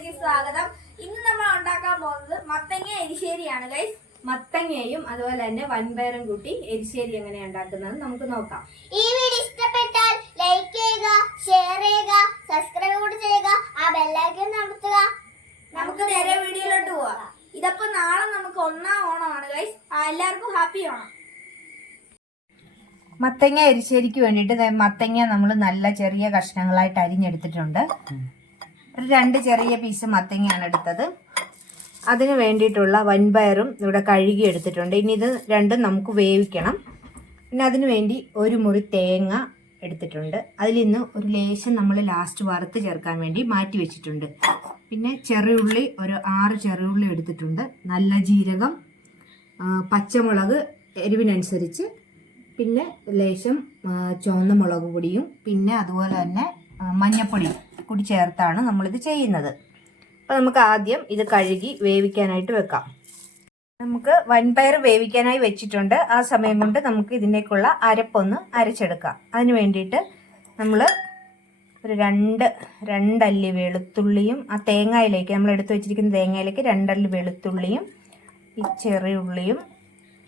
വീഡിയോയിലേക്ക് സ്വാഗതം. ഇന്ന് നമ്മൾ ഉണ്ടാക്കാൻ പോകുന്നത് മത്തങ്ങ എരിശ്ശേരിയാണ് ഗൈസ് മത്തങ്ങയും അതുപോലെ തന്നെ വൻപയറും കൂട്ടി എരിശ്ശേരി എങ്ങനെയാണ് ഉണ്ടാക്കുന്നത് നമുക്ക് നോക്കാം. ഈ വീഡിയോ ഇഷ്ടപ്പെട്ടാൽ ലൈക്ക് ചെയ്യുക ഷെയർ ചെയ്യുക സബ്സ്ക്രൈബ് കൂടി ചെയ്യുക ആ ബെല്ലൈക്കൻ അമർത്തുക നമുക്ക് നേരെ വീഡിയോയിലോട്ട് പോവാം. ഇതപ്പോ നാളെ നമുക്ക് ഒന്നാം ഓണമാണ് ഗൈസ് എല്ലാവർക്കും ഹാപ്പി ഓണം. മത്തങ്ങ എരിശ്ശേരിക്ക് വേണ്ടിയിട്ട് മത്തങ്ങ നമ്മൾ നല്ല ചെറിയ കഷ്ണങ്ങളായിട്ട് അരിഞ്ഞെടുത്തിട്ടുണ്ട്. ഒരു രണ്ട് ചെറിയ പീസ് മത്തങ്ങയാണ് എടുത്തത്. അതിന് വേണ്ടിയിട്ടുള്ള വൻപയറും ഇവിടെ കഴുകി എടുത്തിട്ടുണ്ട്. ഇനി ഇത് രണ്ടും നമുക്ക് വേവിക്കണം. പിന്നെ അതിന് വേണ്ടി ഒരു മുറി തേങ്ങ എടുത്തിട്ടുണ്ട്. അതിൽ നിന്ന് ഒരു ലേശം നമ്മൾ ലാസ്റ്റ് വറുത്ത് ചേർക്കാൻ വേണ്ടി മാറ്റി വെച്ചിട്ടുണ്ട്. പിന്നെ ചെറിയുള്ളി ഒരു ആറ് ചെറിയുള്ളി എടുത്തിട്ടുണ്ട്. നല്ല ജീരകം പച്ചമുളക് എരിവിനനുസരിച്ച് പിന്നെ ലേശം ചുവന്ന മുളക് പൊടിയും പിന്നെ അതുപോലെ തന്നെ മഞ്ഞപ്പൊടിയും കൂടി ചേർത്താണ് നമ്മളിത് ചെയ്യുന്നത്. അപ്പോൾ നമുക്ക് ആദ്യം ഇത് കഴുകി വേവിക്കാനായിട്ട് വെക്കാം. നമുക്ക് വൻപയർ വേവിക്കാനായി വെച്ചിട്ടുണ്ട്. ആ സമയം കൊണ്ട് നമുക്ക് ഇതിനേക്കുള്ള അരപ്പൊന്ന് അരച്ചെടുക്കാം. അതിന് വേണ്ടിയിട്ട് നമ്മൾ ഒരു രണ്ട് രണ്ടല്ലി വെളുത്തുള്ളിയും ആ തേങ്ങയിലേക്ക് നമ്മൾ എടുത്തു വെച്ചിരിക്കുന്ന തേങ്ങയിലേക്ക് രണ്ടല്ലി വെളുത്തുള്ളിയും ഈ ചെറിയ ഉള്ളിയും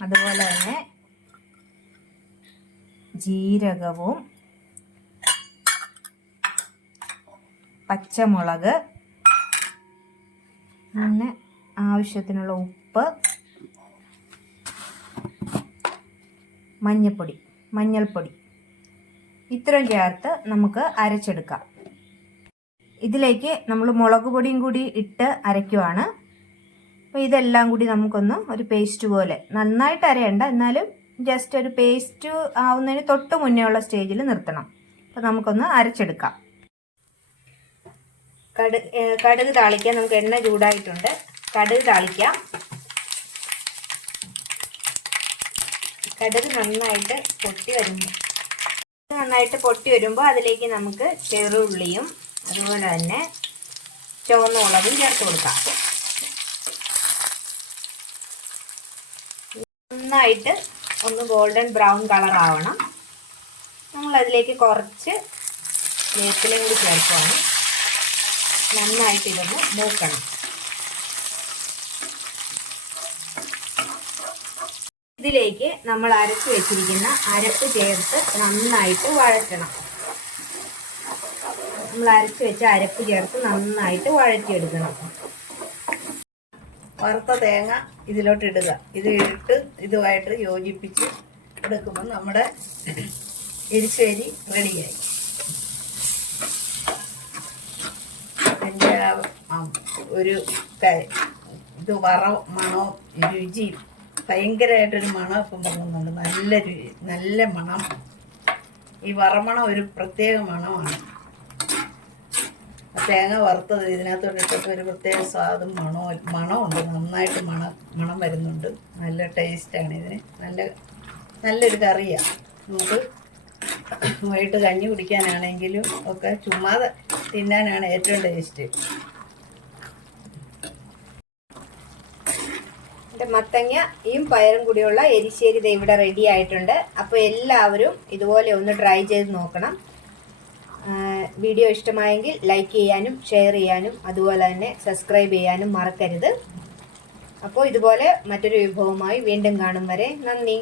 അതുപോലെ തന്നെ ജീരകവും പച്ചമുളക് പിന്നെ ആവശ്യത്തിനുള്ള ഉപ്പ് മഞ്ഞൾപ്പൊടി മഞ്ഞൾപ്പൊടി. ഇത്രയും ചേർത്ത് നമുക്ക് അരച്ചെടുക്കാം. ഇതിലേക്ക് നമ്മൾ മുളക് പൊടിയും കൂടി ഇട്ട് അരയ്ക്കുവാണ്. അപ്പോൾ ഇതെല്ലാം കൂടി നമുക്കൊന്ന് ഒരു പേസ്റ്റ് പോലെ നന്നായിട്ട് അരയണ്ട എന്നാലും ജസ്റ്റ് ഒരു പേസ്റ്റ് ആവുന്നതിന് തൊട്ട് മുന്നേ ഉള്ള സ്റ്റേജിൽ നിർത്തണം. അപ്പോൾ നമുക്കൊന്ന് അരച്ചെടുക്കാം. കടു കടുക് താളിക്കാൻ നമുക്ക് എണ്ണ ചൂടായിട്ടുണ്ട്. കടുക് താളിക്കാം. കടുക് നന്നായിട്ട് പൊട്ടി വരുമ്പോൾ നന്നായിട്ട് പൊട്ടി വരുമ്പോൾ അതിലേക്ക് നമുക്ക് ചെറുള്ളിയും അതുപോലെ തന്നെ ചുവന്ന മുളകും ചേർത്ത് കൊടുക്കാം. നന്നായിട്ട് ഒന്ന് ഗോൾഡൻ ബ്രൗൺ കളർ ആവണം. നമ്മളതിലേക്ക് കുറച്ച് വേപ്പിലയും കൂടി ചേർക്കുകയാണ്. നന്നായിട്ട് ഇതൊന്ന് മൂക്കണം. ഇതിലേക്ക് നമ്മൾ അരച്ച് വെച്ചിരിക്കുന്ന അരപ്പ് ചേർത്ത് നന്നായിട്ട് വഴറ്റണം. നമ്മൾ അരച്ച് വെച്ച അരപ്പ് ചേർത്ത് നന്നായിട്ട് വഴറ്റിയെടുക്കണം. വറുത്ത തേങ്ങ ഇതിലോട്ട് ഇടുക ഇത് ഇട്ട് ഇതുമായിട്ട് യോജിപ്പിച്ച് എടുക്കുമ്പോൾ നമ്മുടെ എരിശ്ശേരി റെഡിയായി അതിന്റെ ആ- ആ ഒരു ഇത് വറ മണോ രുചി ഭയങ്കരമായിട്ടൊരു മണം ഇപ്പം പോകുന്നുണ്ട് നല്ല രുചി നല്ല മണം. ഈ വറമണം ഒരു പ്രത്യേക മണമാണ്. തേങ്ങ വറുത്തത് ഇതിനകത്തോട്ട് ഒരു പ്രത്യേക സ്വാദും മണവും മണമുണ്ട്. നന്നായിട്ട് മണം മണം വരുന്നുണ്ട്. നല്ല ടേസ്റ്റാണ് ഇതിന്. നല്ല നല്ലൊരു കറിയാണ് നമുക്ക് വൈകിട്ട് കഞ്ഞി കുടിക്കാനാണെങ്കിലും ഒക്കെ ചുമ്മാതെ തിന്നാനാണ് ഏറ്റവും ടേസ്റ്റ്. എന്റെ മത്തങ്ങയും പയറും കൂടിയുള്ള എരിശ്ശേരി ദേ ഇവിടെ റെഡി ആയിട്ടുണ്ട്. അപ്പോൾ എല്ലാവരും ഇതുപോലെ ഒന്ന് ട്രൈ ചെയ്ത് നോക്കണം. വീഡിയോ ഇഷ്ടമായെങ്കിൽ ലൈക്ക് ചെയ്യാനും ഷെയർ ചെയ്യാനും അതുപോലെ തന്നെ സബ്സ്ക്രൈബ് ചെയ്യാനും മറക്കരുത്. അപ്പോൾ ഇതുപോലെ മറ്റൊരു വിഭവമായി വീണ്ടും കാണും വരെ. നന്ദി.